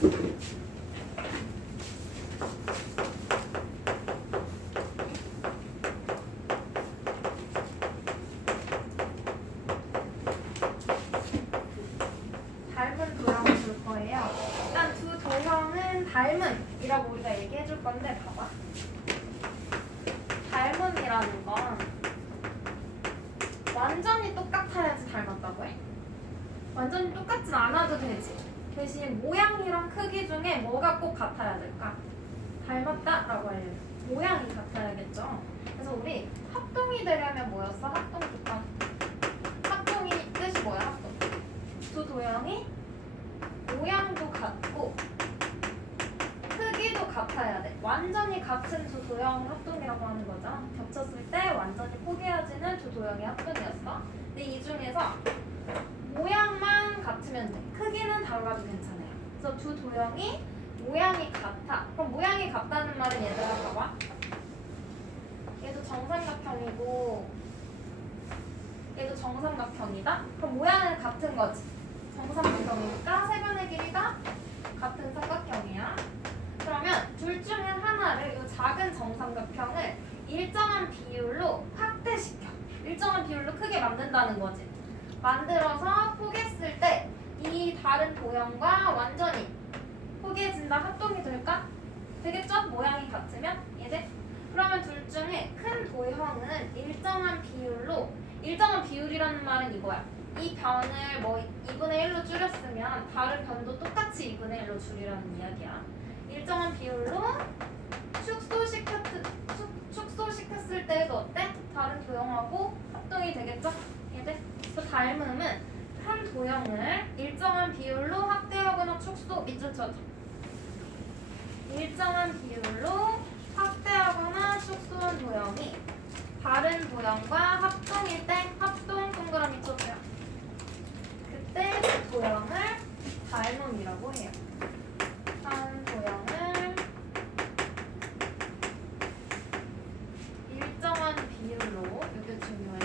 닮은 도형을 볼 거예요. 일단 두 도형은 닮음이라고 우리가 얘기해 줄 건데 봐봐. 닮음이라는 건 완전히 똑같아야지 닮았다고 해. 완전히 똑같진 않아도 되지. 대신 모양이랑 크기 중에 뭐가 꼭 같아야 될까? 닮았다라고 하려면 모양이 같아야겠죠. 그래서 우리 합동이 되려면 뭐였어? 합동 조건. 합동이 뜻이 뭐야? 합동. 두 도형이 모양도 같고 크기도 같아야 돼. 완전히 같은 두 도형을 합동이라고 하는 거죠. 겹쳤을 때 완전히 포개어지는 두 도형의 합동이었어. 근데 이 중에서 모양만 같으면 돼. 크기는 달라도 괜찮아요. 그래서 두 도형이 모양이 같아. 그럼 모양이 같다는 말은 얘들아 봐봐. 얘도 정삼각형이고 얘도 정삼각형이다. 그럼 모양은 같은 거지. 정삼각형이니까 세변의 길이가 같은 삼각형이야. 그러면 둘 중에 하나를 이 작은 정삼각형을 일정한 비율로 확대시켜. 일정한 비율로 크게 만든다는 거지. 만들어서 포개했을 때 이 다른 도형과 완전히 포개해진다. 합동이 될까? 되겠죠? 모양이 같으면 얘들. 그러면 둘 중에 큰 도형은 일정한 비율이라는 말은 이거야. 이 변을 뭐 2분의 1로 줄였으면 다른 변도 똑같이 2분의 1로 줄이라는 이야기야. 일정한 비율로 축소시켰을 때도 어때? 다른 도형하고 합동이 되겠죠? 얘들. 그 닮음은 한 도형을 일정한 비율로 확대하거나 축소 밑줄 쳐줘. 일정한 비율로 확대하거나 축소한 도형이 다른 도형과 합동일 때 합동 동그라미 쳐줘요. 그때 그 도형을 닮음이라고 해요. 한 도형을 일정한 비율로, 이게 중요해.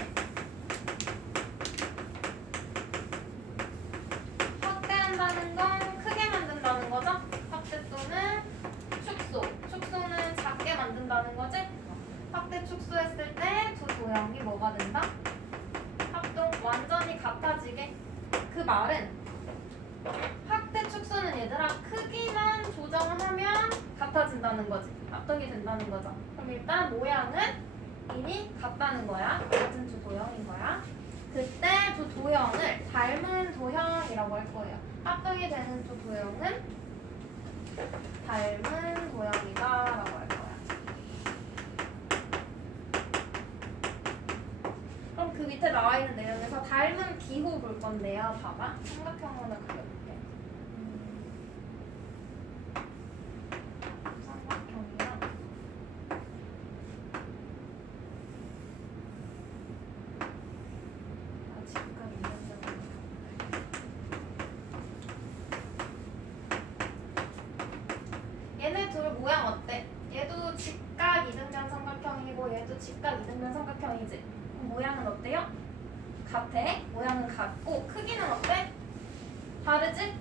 확대한다는 건 크게 만든다는 거죠? 확대 또는 축소. 축소는 작게 만든다는 거지? 확대 축소했을 때 두 도형이 뭐가 된다? 합동 완전히 같아지게. 그 말은 확대 축소는 얘들아 크기만 조정하면 같아진다는 거지. 합동이 된다는 거죠. 그럼 일단 모양은 이미 같다는 거야. 같은 두 도형인 거야. 그때 두 도형을 닮은 도형이라고 할 거예요. 합동이 되는 두 도형은 닮은 도형이다라고 할 거야. 그럼 그 밑에 나와 있는 내용에서 닮은 기호 볼 건데요. 봐봐. 삼각형 하나 그려볼게. 삼각형이랑 직각 이등변. 얘네 둘 모양 어때? 얘도 직각 이등변 삼각형이고 얘도 직각 이등변 삼각형이지. 그럼 모양은 어때요? 같아. 모양은 같고 크기는 어때? 다르지?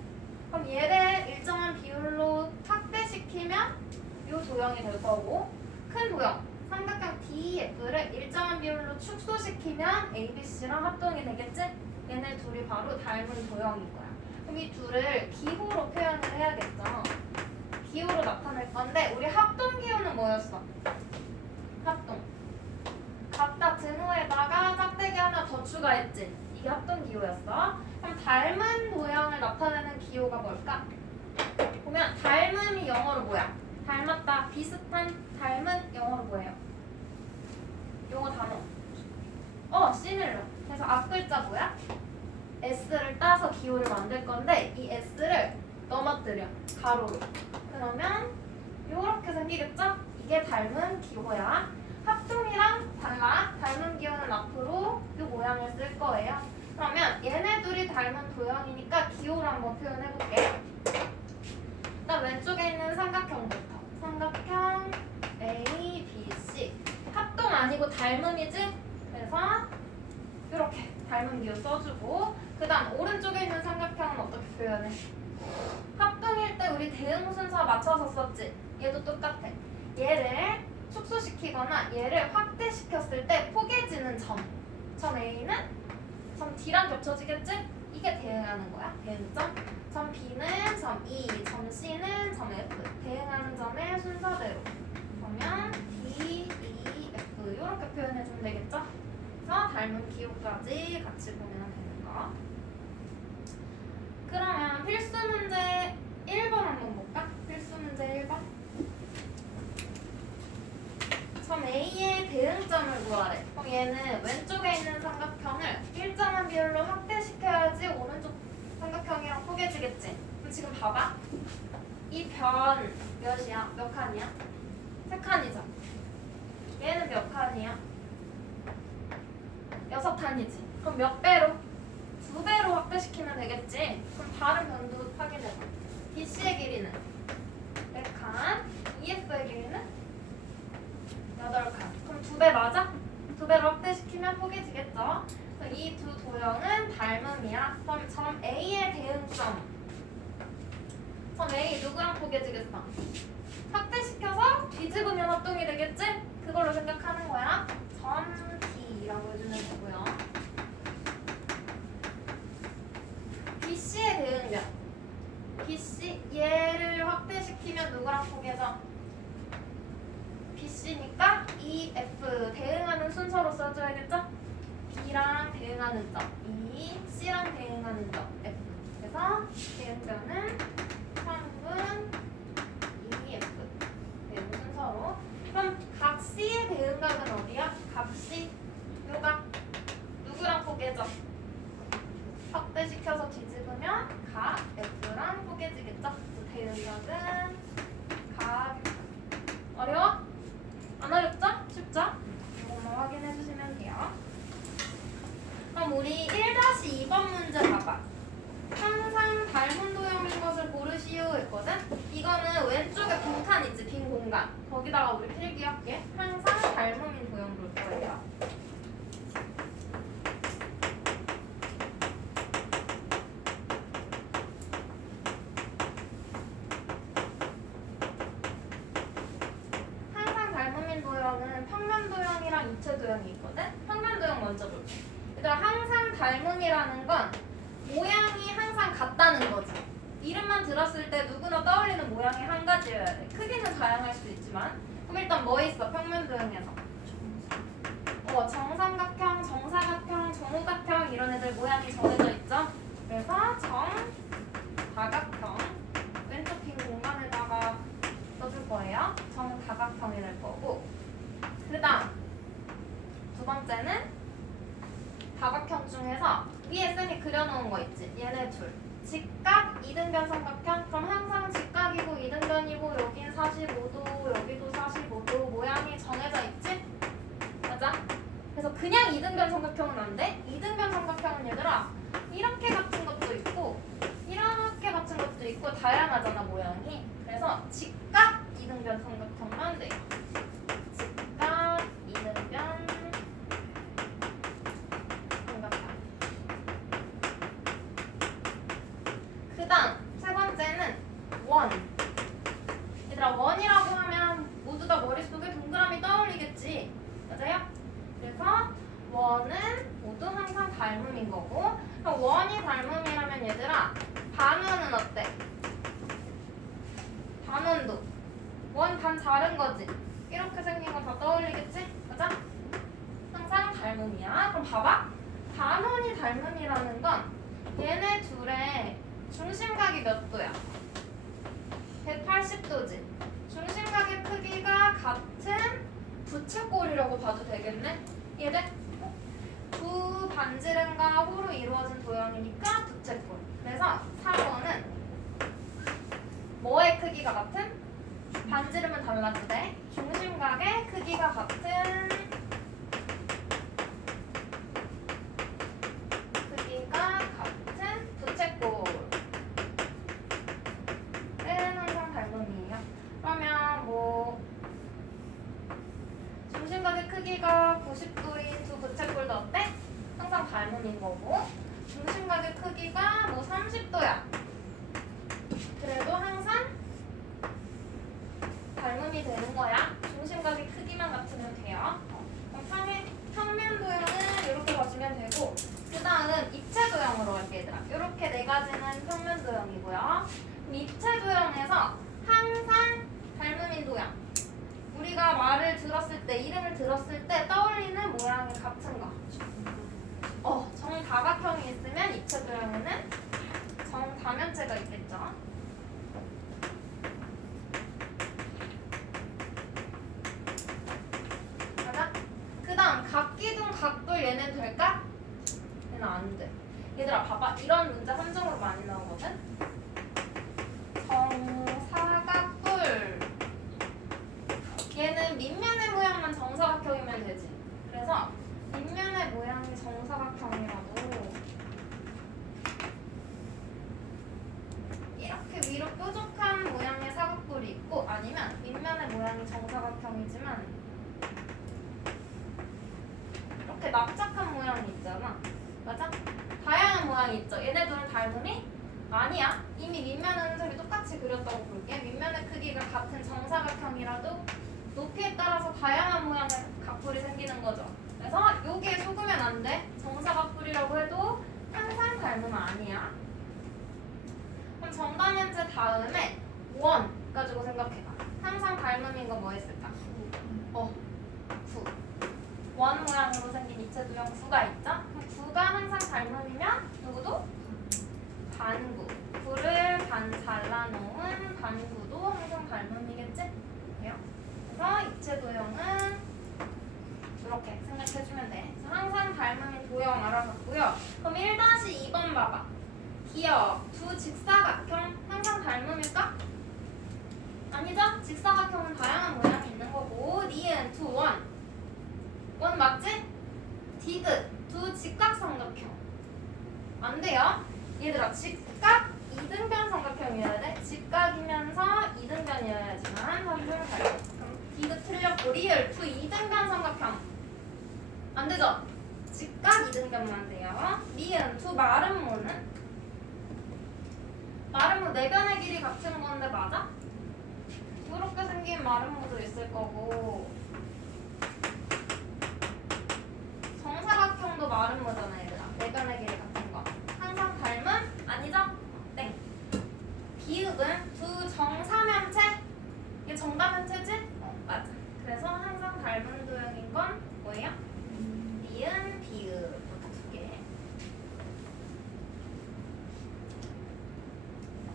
그럼 얘를 일정한 비율로 확대시키면 이 도형이 될 거고, 큰 도형 삼각형 DF를 일정한 비율로 축소시키면 ABC랑 합동이 되겠지? 얘네 둘이 바로 닮은 도형인 거야. 그럼 이 둘을 기호로 표현을 해야겠죠? 기호로 나타낼 건데 우리 합동 기호는 뭐였어? 합동. 같다 등호에다가 짝대기 하나 더 추가했지? 이게 합동 기호였어. 그럼 닮은 도형을 나타내는 기호가 뭘까? 보면 닮음이 영어로 뭐야? 닮았다, 비슷한, 닮은 영어로 뭐예요? 영어 단어. similar. 그래서 앞 글자 뭐야? S를 따서 기호를 만들 건데 이 S를 넘어뜨려. 가로로. 그러면 요렇게 생기겠죠? 이게 닮은 기호야. 합동이랑 달라. 닮은 기호는 앞으로 이 모양을 쓸 거예요. 그러면 얘네 둘이 닮은 도형이니까 기호로 한번 표현해볼게. 일단 왼쪽에 있는 삼각형부터. 삼각형 A, B, C. 합동 아니고 닮음이지? 그래서 이렇게 닮은 기호 써주고, 그 다음 오른쪽에 있는 삼각형은 어떻게 표현해? 합동일 때 우리 대응 순서 맞춰서 썼지. 얘도 똑같아. 얘를 축소시키거나 얘를 확대시켰을 때 포개지는 점 A는 점 D랑 겹쳐지겠지? 이게 대응하는 거야. 대응점. 점 B는 점 E, 점 C는 점 F. 대응하는 점의 순서대로. 그러면 D, E, F 이렇게 표현해주면 되겠죠? 그래서 닮은 기호까지 같이 보면 되는 거. 그러면 필수 문제 1번 한번 볼까? 필수 문제 1번. 점 A의 대응점을 구하래. 그럼 얘는 왼쪽에 있는 삼각형을 일정한 비율로 확대시켜야지 오른쪽 삼각형이랑 포개지겠지. 그럼 지금 봐봐. 이 변 몇이야? 몇 칸이야? 3칸이죠. 얘는 몇 칸이야? 6칸이지. 그럼 몇 배로? 2배로 확대시키면 되겠지. 그럼 다른 변도 확인해봐. BC의 길이는 4칸, EF의 길이는 8칸. 그럼 2배 맞아? 2배로 확대시키면 포개지겠죠? 이 두 도형은 닮음이야. 그럼 점 A의 대응점. 점 A 누구랑 포개지겠어? 확대시켜서 뒤집으면 합동이 되겠지? 그걸로 생각하는 거야. 점 D라고 해주면 되고요. BC의 대응점. BC 얘를 확대시키면 누구랑 포개져? BC니까 EF 대응하는 순서로 써줘야겠죠? B랑 대응하는 점 E, C랑 대응하는 점 F. 그래서 대응점은 3분 EF 대응 순서로. 그럼 각 C의 대응각은 어디야? 각 C 요각 누구랑 포개져? 확대시켜서 뒤집으면 각 F랑 포개지겠죠? 대응각은 각 어려워? 안 어렵죠? 쉽죠? 이것만 확인해 주시면 돼요. 그럼 우리 1-2번 문제 봐봐. 항상 닮은 도형인 것을 고르시오 했거든? 이거는 왼쪽에 빈칸 있지? 빈 공간. 거기다가 우리 필기할게. 항상 닮음인 도형 볼 거예요. 항상 닮음인 도형은 평면 도형이랑 입체 도형이 있거든? 평면 도형 먼저 볼게. 얘들아, 항상 닮음이라는 건 모양이 항상 같다는 거지. 이름만 들었을 때 누구나 떠올리는 모양이 한 가지여야 돼. 크기는 다양할 수 있지만. 그럼 일단 뭐 있어? 평면 도형에서 정삼각형, 정사각형, 정오각형 이런 애들 모양이 정해져 있죠? 그래서 정다각형 왼쪽 빈 공간에다가 써줄 거예요. 정다각형이 될 거고, 그 다음 두 번째는 다각형 중에서 위에 쌤이 그려놓은 거 있지? 얘네 둘. 직각, 이등변 삼각형. 그럼 항상 직각이고 이등변이고 여긴 45도, 여기도 45도 모양이 정해져 있지? 맞아? 그래서 그냥 이등변 삼각형은 안 돼. 이등변 삼각형은 얘들아 이렇게 같은 것도 있고 이렇게 같은 것도 있고 다양하잖아 모양이. 그래서 직각, 이등변 삼각형만 돼. 직각, 이등변 그 다음 세 번째는 원. 얘들아 원이라고 하면 모두 다 머릿속에 동그라미 떠올리겠지? 맞아요? 그래서 원은 모두 항상 닮음인 거고, 그럼 원이 닮음이라면 얘들아 반원은 어때? 반원도 원 반 자른 거지? 이렇게 생긴 거 다 떠올리겠지? 맞아? 항상 닮음이야. 그럼 봐봐. 반원이 닮음이라는 건 얘네 둘의 중심각이 몇 도야? 180도지. 중심각의 크기가 같은 부채꼴이라고 봐도 되겠네? 얘들 두 반지름과 호로 이루어진 도형이니까 부채꼴. 그래서 4번은 뭐의 크기가 같은? 반지름은 달라도 돼. 중심각의 크기가 같은 부채꼴. 항상 닮음이에요. 그러면 뭐 중심각의 크기가 90도인 두 부채꼴도 어때? 항상 닮음인 거고, 중심각의 크기가 뭐 30도야. 그래도 항상 입체 도형에서 항상 닮음인 도형. 우리가 말을 들었을 때, 이름을 들었을 때 떠올리는 모양이 같은 거. 정다각형이 있으면 입체 도형에는 정다면체가 있겠죠. 맞아? 그 다음 각기둥 각돌 얘는 될까? 얘는 안 돼. 얘들아 봐봐. 이런 문제 함정으로 많이 나오거든. 정사각뿔. 얘는 밑면의 모양만 정사각형이면 되지. 그래서 밑면의 모양이 정사각형이라도 이렇게 위로 뾰족한 모양의 사각뿔이 있고, 아니면 밑면의 모양이 정사각형이지만 이렇게 납작한 모양이 있잖아. 맞아? 다양한 모양이 있죠. 얘네들은 닮음이 아니야. 이미 밑면은 흔적이 똑같이 그렸다고 볼게. 밑면의 크기가 같은 정사각형이라도 높이에 따라서 다양한 모양의 각뿔이 생기는 거죠. 그래서 여기에 속으면 안 돼. 정사각뿔이라고 해도 항상 닮음은 아니야. 그럼 정다면체 다음에 원 가지고 생각해봐. 항상 닮음인 거 뭐 있을까? 구. 원 모양으로 생긴 입체 도형 구가 있죠? 그럼 구가 항상 닮음이면 누구도? 반구. 구를 반 잘라놓은 반구도 항상 닮음이겠지? 그래요? 그래서 입체 도형은 이렇게 생각해주면 돼. 그래서 항상 닮음인 도형 알아봤고요. 그럼 1-2번 봐봐. 기억, 두 직사각형 항상 닮음일까? 아니죠? 직사각형은 다양한 모양이 있는 거고. 니은, 두, 원. 원 맞지? 디귿, 두 직각삼각형. 안 돼요. 얘들아, 직각 이등변 삼각형이어야 돼. 직각이면서 이등변이어야지만 삼등을 가려. 그럼 디귿 틀렸고. 리을, 두 이등변 삼각형. 안 되죠? 직각 이등변만 돼요. 니은, 두 마름모는? 마름모 네 변의 길이 같은 건데 맞아? 이렇게 생긴 마름모도 있을 거고, 정사각형도 마름모잖아 얘들아. 네 변의 길이 같은 거. 항상 닮은? 아니죠? 네. 비읍은 두 정사면체? 이게 정다면체지? 맞아. 그래서 항상 닮은 도형인 건 뭐예요? 니은, 비읍. 이렇게 두 개.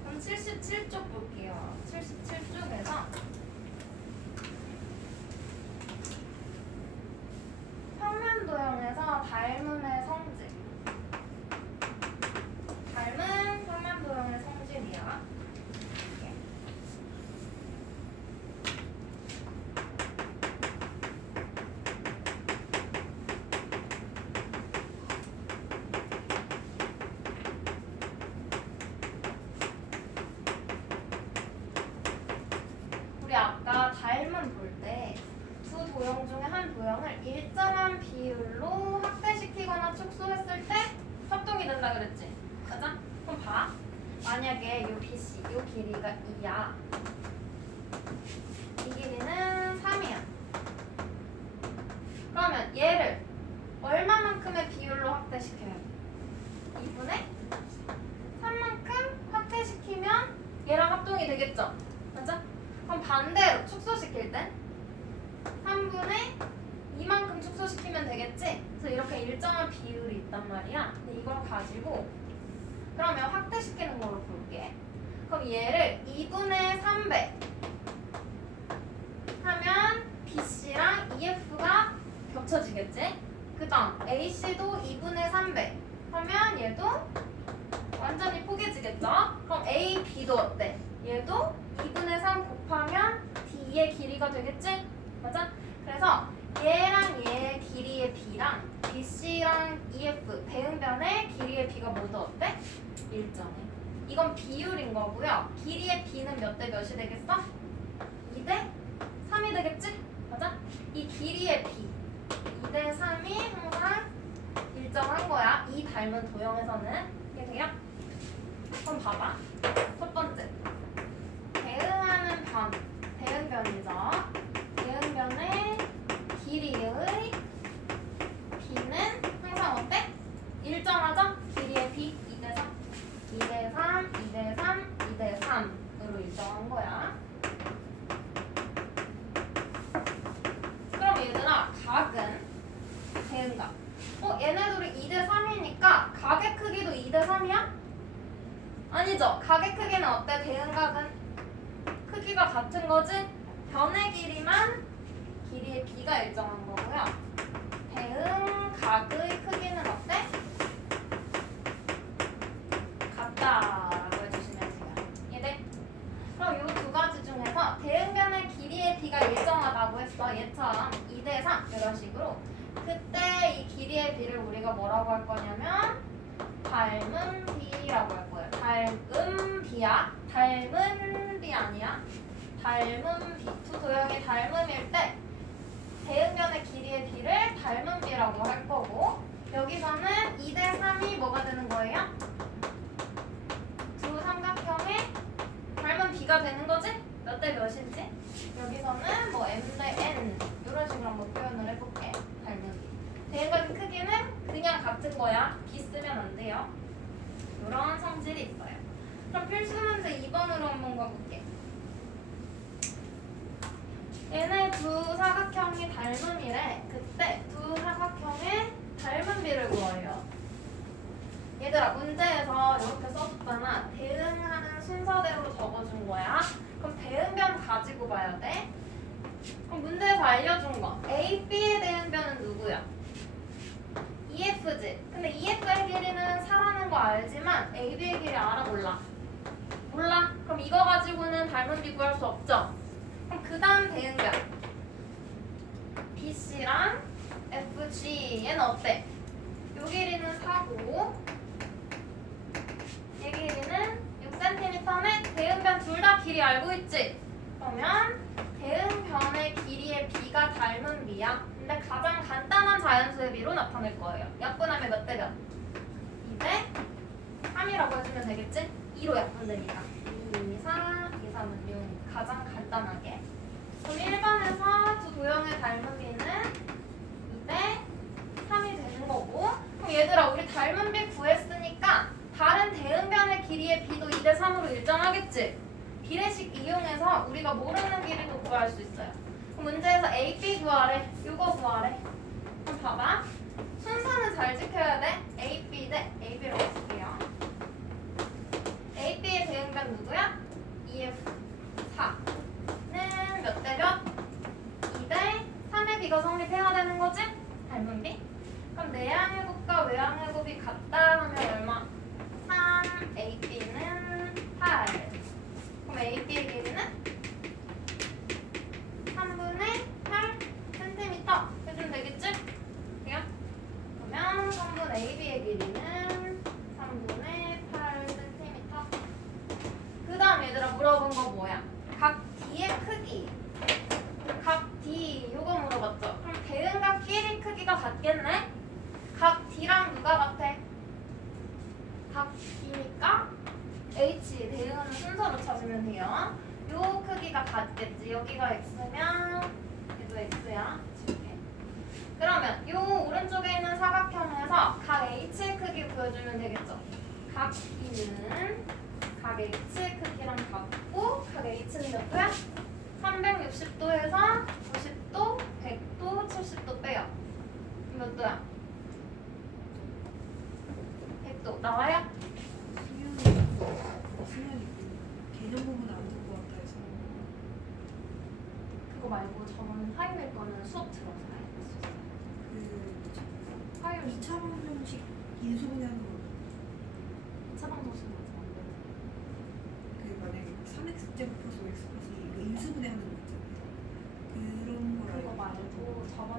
그럼 77쪽 볼게요. 77쪽에서 평면 도형에서 닮음의 성질. 닮은 평면 도형의 성질이야. 이렇게. 우리 아까 닮음 볼 때 두 도형 중에 한 도형을 일정한 비율로 확대시키거나 축소했을 때 합동이 된다 그랬지? 맞아? 그럼 봐. 만약에 요 BC, 요 길이가 2야. 이 길이는 3이야. 그러면 얘를 얼마만큼의 비율로 확대시켜야 돼? 2분의 3만큼 확대시키면 얘랑 합동이 되겠죠? 맞아? 그럼 반대로 축소시킬 땐 3분의 2만큼 축소시키면 되겠지? 그래서 이렇게 일정한 비율이 있단 말이야. 근데 이걸 가지고 그러면 확대시키는 걸로 볼게. 그럼 얘를 2분의 3배 하면 BC랑 EF가 겹쳐지겠지? 그 다음 AC도 2분의 3배 하면 얘도 완전히 포개지겠죠? 그럼 A, B도 어때? 얘도 2분의 3 곱하면 D의 길이가 되겠지? 맞아? 그래서 얘랑 얘의 길이의 B랑 BC랑 EF 대응변의 길이의 B가 모두 어때? 일정해. 이건 비율인 거고요. 길이의 B는 몇 대 몇이 되겠어? 2대 3이 되겠지? 맞아? 이 길이의 B 2대 3이 항상 일정한 거야. 이 닮은 도형에서는. 이게 돼요? 그럼 봐봐. 첫 번째. 대응하는 변. 대응변이죠. 대응변의 길이의 B는 항상 어때? 일정하죠? 길이의 B 2대 3, 2대 3, 2대 3, 2대 3으로 일정한 거야. 그럼 얘들아, 각은 대응각. 얘네들이 2대 3이니까 각의 크기도 2대 3이야? 아니죠. 각의 크기는 어때? 대응각은 크기가 같은 거지? 변의 길이만 길이의 b가 일정한 거고요. 대응각의 크기는 어때? 같다라고 해주시면 돼요. 이해돼? 그럼 이 두 가지 중에서 대응변의 길이의 b가 일정하다고 했어. 얘처럼 2대 3 이런 식으로. 그때 이 길이의 b를 우리가 뭐라고 할 거냐면 닮은 b라고 할 거예요. 닮은 b야. 닮은 b 아니야. 닮은 b. 두 도형이 닮음일 때 대응변의 길이의 b를 닮은 b라고 할 거고, 여기서는 2대 3이 뭐가 되는 거예요? 두 삼각형의 닮은 b가 되는 거지? 몇 대 몇인지? 여기서는 뭐 m 대 n 이런 식으로 한번 표현을 해볼게. 닮은 b. 대응각의 크기는 그냥 같은 거야. b 쓰면 안 돼요. 이런 성질이 있어요. 그럼 필수 문제 2번으로 한번 가볼게. 얘네 두 사각형이 닮음이래. 그때 두 사각형의 닮은 비를 구해요. 얘들아, 문제에서 이렇게 써줬잖아. 대응하는 순서대로 적어준 거야. 그럼 대응변 가지고 봐야 돼. 그럼 문제에서 알려준 거. A, B의 대응변은 누구야? EF지. 근데 EF의 길이는 4라는 거 알지만 A, B의 길이 알아? 몰라? 몰라? 그럼 이거 가지고는 닮은 비 구할 수 없죠? 그럼 그 다음 대응변 BC랑 FG 얘는 어때? 요 길이는 4고 얘 길이는 6cm네. 대응변 둘 다 길이 알고 있지? 그러면 대응변의 길이의 b가 닮은 b야. 근데 가장 간단한 자연수의 b로 나타낼 거예요. 약분하면 몇 대 몇? 2대 3이라고 해주면 되겠지? 2로 약분되니까 2, 4, 2, 3은 6. 가장 간단하게. 그럼 1번에서 두 도형의 닮은 b는 2대 3이 되는 거고, 그럼 얘들아, 우리 닮은 b 구했으니까 다른 대응변의 길이의 b도 2대 3으로 일정하겠지? 비례식 이용해서 우리가 모르는 길이도 구할 수 있어요. 그럼 문제에서 a, b 구하래. 이거 구하래. 그럼 봐봐. 순서는 잘 지켜야 돼. a, b 대 a, b로 쓸게요. a, b의 대응변 누구야? EF 4는 몇 대 몇? 2대 3의 b가 성립해야 되는 거지? 닮은 b? 그럼 내향의 곱과 외향의 곱이 같다 하면 얼마? 3, a, b는 8. 그럼 a, b의 길이는 3분의 8cm 해주면 되겠지? 그냥? 그러면 3분 a, b의 길이는 3분의 8cm. 그 다음 얘들아, 물어본 거 뭐야? 각 D의 크기. 각 D 요거 물어봤죠? 그럼 대응각끼리 크기가 같겠네? 각 D랑 누가 같아? 각 D니까 H 대응하는 순서로 찾으면 돼요. 요 크기가 같겠지. 여기가 X면 얘도 X야. 이렇게. 그러면 요 오른쪽에 있는 사각형에서 각 H의 크기 보여주면 되겠죠. 각 D는 각 H의 크기랑 같고, 각 H는 몇 도야? 360도에서 90도, 100도, 70도 빼요. 몇 도야? 100도. 나와요? 수면이 개념 부분 안될 것 같아 해서. 그거 말고 저번 화요일 거는 수업 들어서 알겠어. 그 화요일 2차 방정식 인수분해 하는 거. 차방정식 맞아. 그 만약에 3x 제곱 플러스 5x 플러스 2 이거 인수분해 하는 거 있잖아요. 그런 그거 거라고. 말고 저번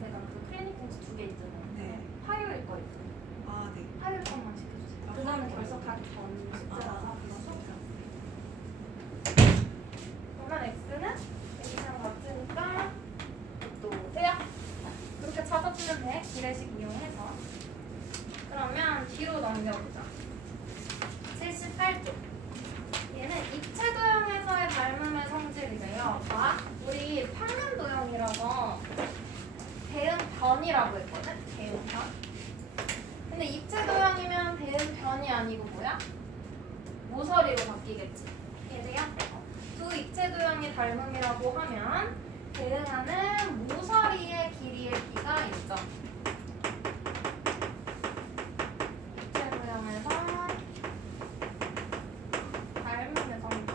제가 그 클리닉 공식 2개 있잖아요. 네. 화요일 거 있어요. 아, 네. 화요일 것만 시켜주세요. 아, 그거는 화요일 결석하기 전 숙제라서 그거 수업 들었어요. 그러면 x는 y랑 같으니까 또 돼요. 그렇게 찾아주면 돼. 비례식 이용해서. 그러면 뒤로 넘겨보자. 78쪽. 얘는 입체 도형에서의 닮음의 성질이래요. 봐, 우리 평면 도형이라서 대응변이라고 했거든. 대응변. B라고 하면 대응하는 모서리의 길이의 B가 1점. 입체 도형에서 닮음의 성질.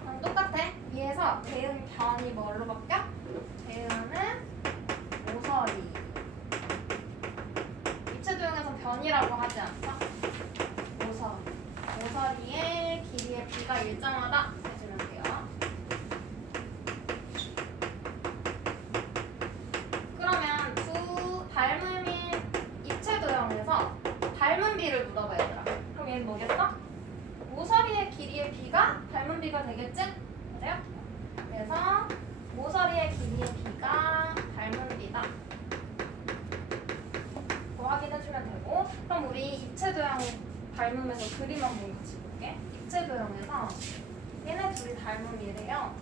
그럼 똑같아. 위에서 대응 변이 뭘로 바뀌어? 대응하는 모서리. 입체 도형에서 변이라고 하지 않죠? 모서리의 길이의 B가 일정하다 해주면 돼요. 그러면 두 닮음인 입체 도형에서 닮은 B를 묻어봐 얘들아. 그럼 얘는 뭐겠어? 모서리의 길이의 B가 닮은 B가 되겠지? 그래요? 그래서 모서리의 길이의 B가 닮은 B다. 확인해주면 되고. 그럼 우리 입체 도형 닮음에서 그림 한번 같이 볼게. 입체 도형에서 얘네 둘이 닮음이래요.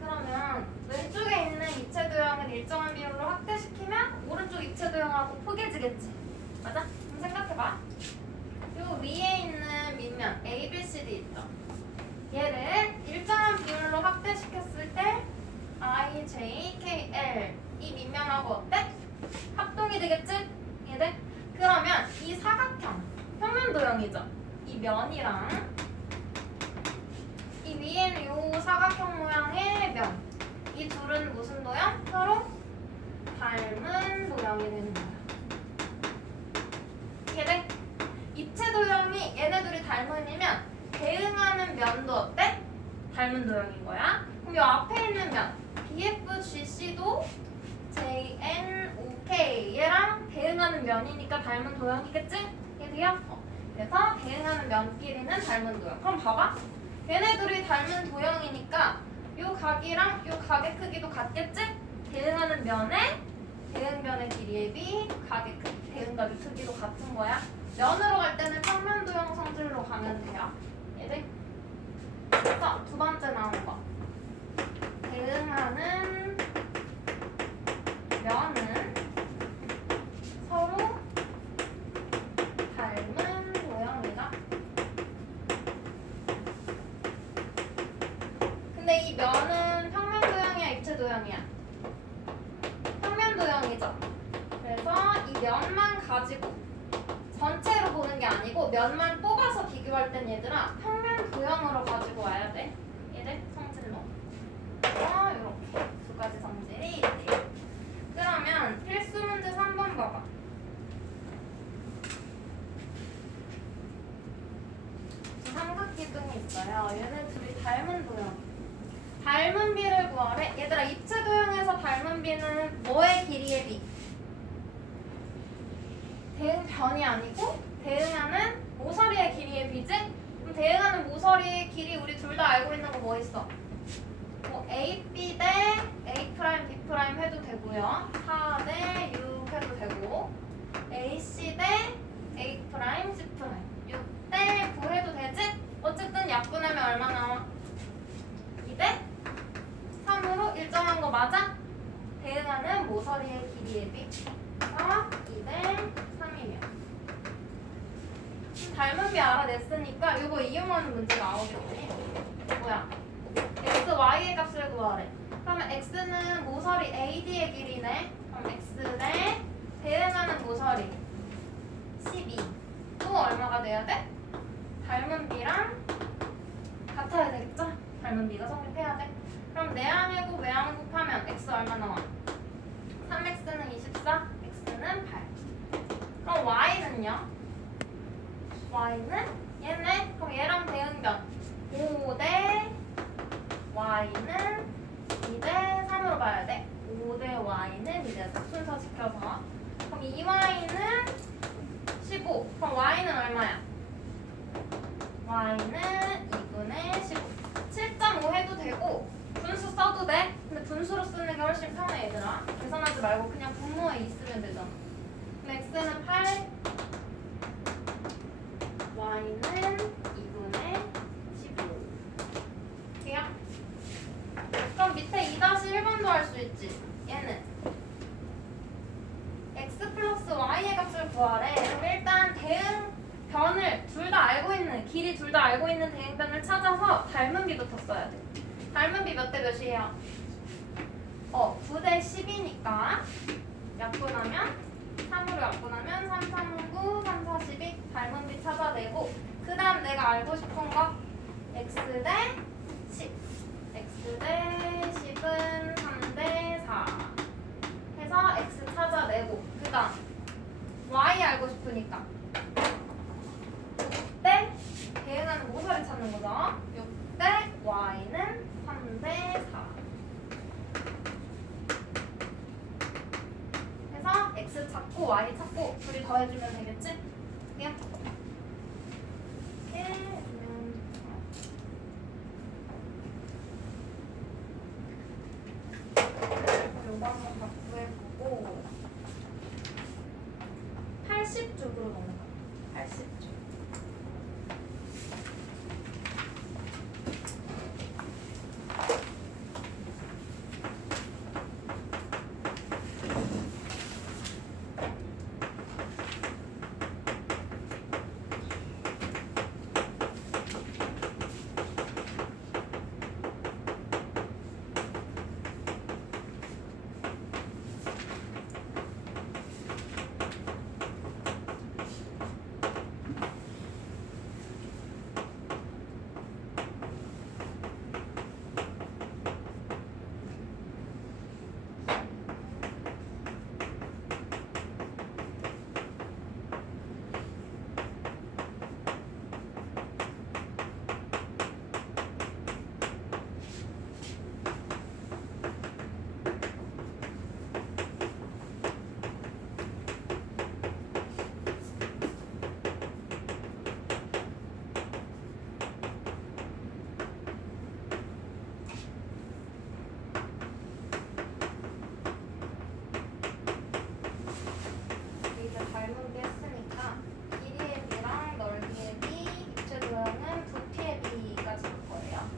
그러면 왼쪽에 있는 입체 도형을 일정한 비율로 확대시키면 오른쪽 입체 도형하고 포개지겠지. 맞아? 그럼 생각해봐. 요 위에 있는 밑면 A, B, C, D 있죠. 얘를 일정한 비율로 확대시켰을 때 I, J, K, L 이 밑면하고 어때? 합동이 되겠지? 얘네? 그러면 이 사각형 평면 도형이죠. 이 면이랑 이 위에는 요 사각형 모양의 면. 이 둘은 무슨 도형? 서로 닮은 도형이 되는 거야. 얘네? 입체 도형이 얘네 둘이 닮음이면 대응하는 면도 어때? 닮은 도형인 거야. 그럼 요 앞에 있는 면 BFGC도 JNOK 얘랑 대응하는 면이니까 닮은 도형이겠지? 얘들이요? 그래서 대응하는 면끼리는 닮은 도형. 그럼 봐봐. 얘네들이 닮은 도형이니까 요 각이랑 요 각의 크기도 같겠지? 대응하는 면에 대응면의 길이의 B, 각의 크기, 대응각의 크기도 같은 거야. 면으로 갈 때는 평면 도형 성질로 가면 돼요. 얘들. 그래서 두 번째 나온 거. 대응하는 면은 서로 닮은 도형이다. 근데 이 면은 평면 도형이야, 입체 도형이야? 평면 도형이죠. 그래서 이 면만 가지고 전체로 보는 게 아니고 면만 뽑아서 비교할 땐 얘들아 평면 도형으로 가지고 와야 돼. 얘들 성질로. 이렇게 두 가지 성질이 있대요. 그러면 필수 문제 3번 봐봐. 삼각기둥이 있어요. 얘네 둘이 닮은 도형. 닮은 비를 구하래. 얘들아 입체 도형에서 닮은 비는 뭐의 길이의 비? 대응 변이 아니고 대응하는 모서리의 길이의 비지? 그럼 대응하는 모서리의 길이 우리 둘 다 알고 있는 거 뭐 있어? 뭐 AB 대 A 프라임 B 프라임 해도 되고요. 4 대 6 해도 되고 AC 대 A 프라임 C 프라임 6 대 9 해도 되지? 어쨌든 약분하면 얼마 나와? 2 대 3으로 일정한 거 맞아? 대응하는 모서리의 길이의 비 2 대 3이면 닮은 비 알아냈으니까 이거 이용하는 문제 나오겠지? 뭐야? x, y의 값을 구하래. 그러면 x는 모서리 AD의 길이네. 그럼 x 대 대응하는 모서리 12. 또 얼마가 돼야 돼? 닮은 b랑 같아야 되겠죠? 닮은 b가 성립해야 돼. 그럼 내항이고 외항 곱하면 x 얼마 나와? 3x는 24, x는 8. 그럼 y는요? y는 얘네. 그럼 얘랑 대응변 5 대 y는 2 대 3으로 봐야 돼. 5 대 y는 2 대 3 순서 지켜서. 그럼 2y는 15. 그럼 y는 얼마야? y는 2분의 15. 7.5 해도 되고 분수 써도 돼. 근데 분수로 쓰는 게 훨씬 편해 얘들아. 계산하지 말고 그냥 분모에 있으면 되잖아. 그럼 x는 8, y는 2분의 15. 돼요? 그럼 밑에 2-1번도 할 수 있지. 얘는 x 플러스 y의 값을 구하래. 그럼 일단 대응 변을 길이 둘 다 알고 있는 대응변을 찾아서 닮은 비부터 써야 돼. 닮은 비 몇 대 몇이에요? 9대 10이니까 약분하면 3으로 약분하면 3, 3, 9, 3, 4, 12 닮은 비 찾아내고 그 다음 내가 알고 싶은 거 x 대 10 x 대 10은 3대 4 해서 x 찾아내고 그 다음 y 알고 싶으니까 6대 대응하는 모서리 찾는 거죠. 6대 y는 3대 4 해서 x 찾고 y 찾고 둘이 더해주면 되겠지? 그냥 요거 한번 다 구해보고 80쪽으로 넘어가. 80쪽. 이제 닮은 비 했으니까 길이의 비랑 넓이의 비, 입체 도형은 부피의 비까지 볼 거예요.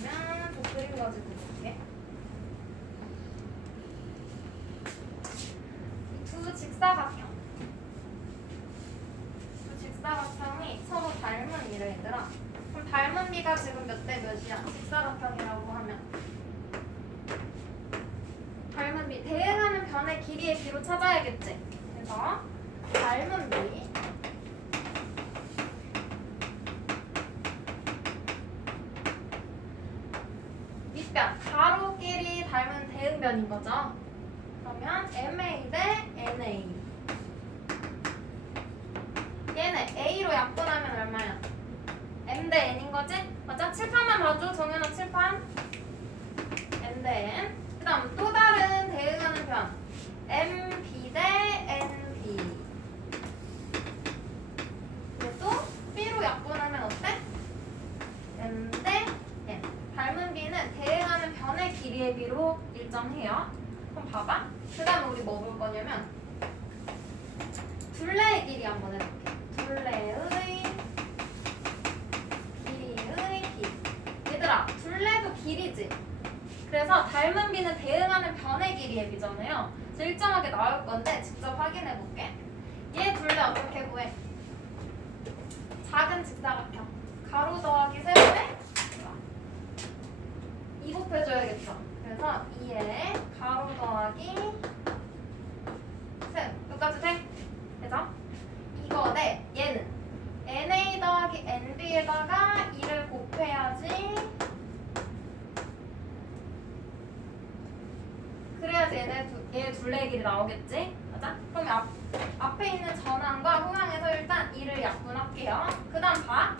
그러면 저 그림 가지고 볼게. 두 직사각형. 두 직사각형이 서로 닮은 이래 얘들아. 그럼 닮은 비가 지금 몇 대 몇이야? 직사각형이라고 하면 닮은 비 대응하는 변의 길이의 비로 찾아야겠지. 그래서 닮은 비 밑변 가로끼리 닮은 대응변인 거죠. 그러면 MA 대 NA. 얘네 A로 약분하면 얼마야? M 대 N인 거지? 맞아? 칠판만 봐줘. 정연아 칠판. M 대 N. 그 다음 또 다른 대응하는 변. MB 대 NB. 이것도 B로 약분하면 어때? M 대 N. 닮은 B는 대응하는 변의 길이의 B로 일정해요. 그럼 봐봐. 그 다음에 우리 뭐 볼 거냐면 둘레의 길이 한번 해볼게. 둘레의 길이의 길. 얘들아, 둘레도 길이지? 그래서 닮은 비는 대응하는 변의 길이의 비잖아요. 그래서 일정하게 나올 건데 직접 확인해 볼게. 얘 둘레 어떻게 구해? 작은 직사각형. 가로 더하기 세로에 2 곱해줘야겠죠. 그래서 2에 가로 더하기 세로. 여기까지 돼? 그래서 이거 대 얘는 NA 더하기 NB에다가 2를 곱해야지. 그래야지 얘 둘레의 길이 나오겠지? 맞아? 그럼 앞에 있는 전항과 후항에서 일단 2를 약분할게요. 그 다음 봐.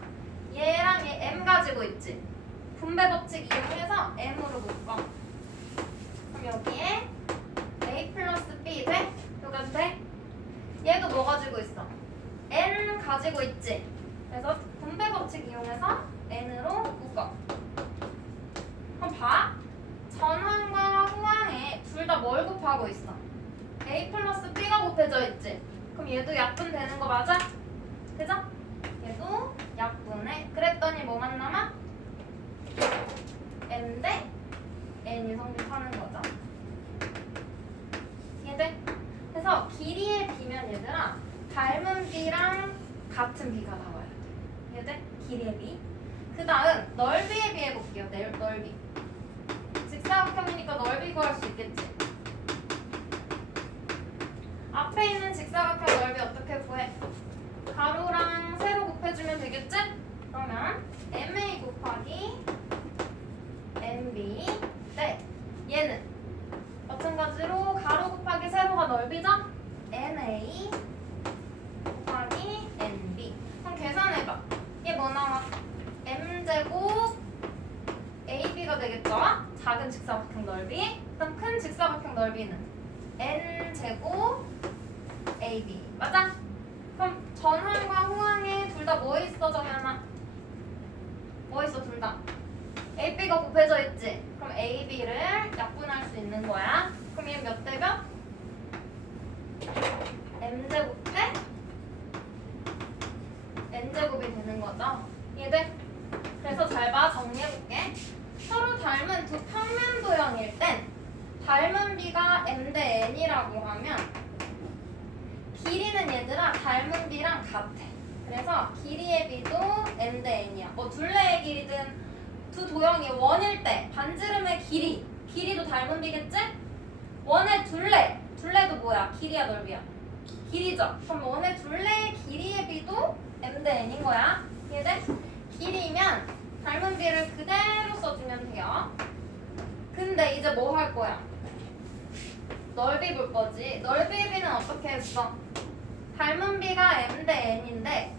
얘랑 얘 M 가지고 있지? 분배 법칙 이용해서 M으로 묶어. 그럼 여기에 A 플러스 B 돼? 여기까지 돼? 얘도 뭐 가지고 있어? N 가지고 있지? 그래서 분배 법칙 이용해서 N으로 묶어. 그럼 봐. 전항과 후항에 둘 다 뭘 곱하고 있어? A 플러스 B가 곱해져 있지? 그럼 얘도 약분되는 거 맞아? 그죠? 얘도 약분해. 그랬더니 뭐만 남아? m 대 n이 성립하는 거죠. 이해돼? 그래서 길이의 b면 얘들아 닮은 b랑 같은 b가 나와야 돼. 이해돼? 길이의 b. 그 다음 넓이의 b 해볼게요. 넓이. 직사각형이니까 넓이 구할 수 있겠지? 앞에 있는 직사각형 넓이 어떻게 구해? 가로랑 세로 곱해주면 되겠지? 그러면 MA 곱하기 MB 네 얘는 마찬가지로 가로 곱하기 세로가 넓이죠? NA 곱하기 NB. 그럼 계산해봐. 얘 뭐 나와? M제곱 AB가 되겠죠? 작은 직사각형 넓이. 그럼 큰 직사각형 넓이는 N제곱 AB 맞아? 그럼 전항과 후항에 둘 다 뭐 있어 정연아? 뭐 있어 둘 다? AB가 곱해져 있지? 그럼 AB를 약분할 수 있는 거야. 그럼 얘 몇 대 몇? M제곱 대 N제곱이 되는 거죠. 이해돼? 그래서 잘 봐. 정리해볼게. 서로 닮은 두 평면 도형일 땐 닮은 B가 M 대 N이라고 하면 길이는 얘들아 닮은 B랑 같아. 그래서 길이의 B도 M 대 N이야. 뭐 둘레의 길이든 두 도형이 원일 때 반지름의 길이도 닮은 B겠지? 원의 둘레도 뭐야? 길이야 넓이야? 길이죠. 그럼 원의 둘레의 길이의 B도 M 대 N인 거야. 이해돼? 길이면 닮은 B를 그대로 써주면 돼요. 근데 이제 뭐 할 거야? 넓이 볼 거지. 넓이의 B는 어떻게 했어? 닮은 B가 M 대 N인데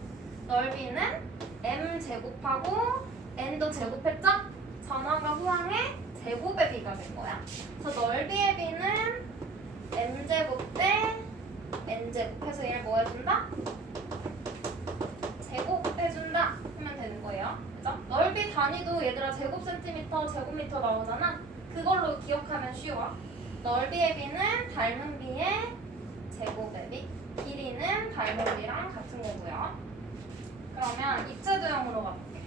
넓이는 M 제곱하고 N도 제곱했죠? 전항과 후항의 제곱의 B가 된 거야. 그래서 넓이의 B는 M 제곱 대 N 제곱 해서 얘를 뭐 해준다? 제곱해준다 하면 되는 거예요. 그죠? 넓이 단위도 얘들아 제곱센티미터, 제곱미터 나오잖아. 그걸로 기억하면 쉬워. 넓이의 B는 닮은 B의 제곱의 B, 길이는 닮은 B랑 같은 거고요. 그러면 입체도형으로 가볼게.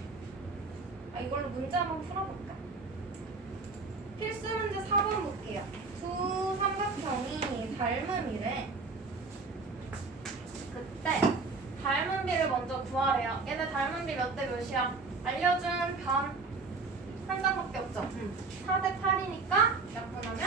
이걸로 문제 한번 풀어볼까? 필수 문제 4번 볼게요. 두 삼각형이 닮음이래. 그때 닮은 B를 먼저 구하래요. 얘네 닮은 B 몇 대 몇이야? 알려준 변 한 장밖에 없죠? 4대 8이니까 약분하면